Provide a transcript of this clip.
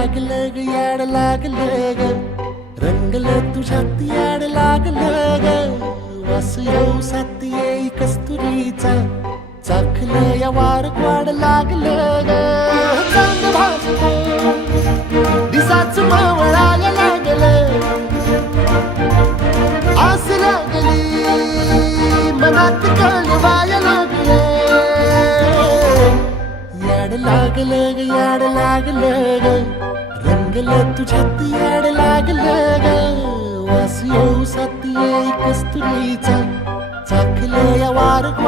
लागलं ग याड लागलं ग रंगलं तुझ्यात याड लागलं ग वास येऊ साथ येई कस्तुरीचा चाखलं या वार वाड लागलं ग चांद भाजलं दिसाच मावळायला लागलं आस लागली मनात कळवायला लागलं याड लागलं ग याड लागलं ग रंगलं तुझ्यात याड लागलं ग वास येऊ साथ येई कस्तुरीचा चाखलं या वार